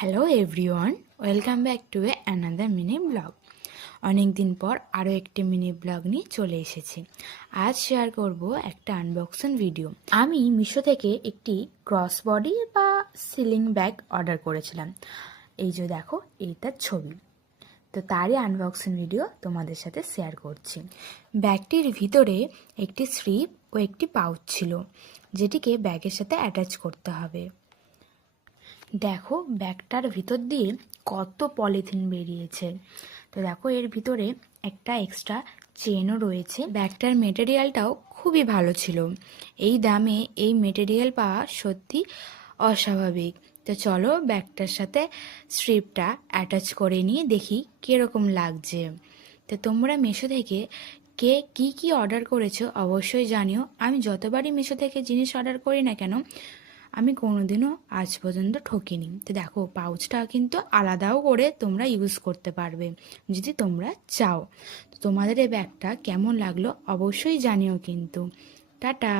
Hello everyone, welcome back to another mini blog. অনেক দিন পর আরও একটি মিনি ব্লগ নিয়ে চলে এসেছি। আজ শেয়ার করব একটা আনবক্সিং ভিডিও। আমি মিশো থেকে একটি ক্রস বডি বা সিলিং ব্যাগ অর্ডার করেছিলাম। এই যে দেখো, এইটার ছবি। তো তারই আনবক্সিং ভিডিও তোমাদের সাথে শেয়ার করছি। ব্যাগটির ভিতরে একটি স্ট্রিপ ও একটি পাউচ ছিল, যেটিকে ব্যাগের সাথে অ্যাটাচ করতে হবে। দেখো ব্যাগটার ভিতর দিয়ে কত পলিথিন বেরিয়েছে। তো দেখো এর ভিতরে একটা এক্সট্রা চেনও রয়েছে। ব্যাগটার মেটেরিয়ালটাও খুবই ভালো ছিল। এই দামে এই মেটেরিয়াল পাওয়া সত্যি অস্বাভাবিক। তো চলো ব্যাগটার সাথে স্ট্রিপটা অ্যাটাচ করে নিয়ে দেখি কীরকম লাগছে। তো তোমরা মিশো থেকে কে কি অর্ডার করেছো অবশ্যই জানিও। আমি যতবারই মিশো থেকে জিনিস অর্ডার করি না কেন, আমি কোনোদিনও আজ পর্যন্ত ঠকিনি। তো দেখো পাউচটা কিন্তু আলাদাও করে তোমরা ইউজ করতে পারবে যদি তোমরা চাও। তো তোমাদের এই ব্যাগটা কেমন লাগলো অবশ্যই জানিও কিন্তু। টাটা।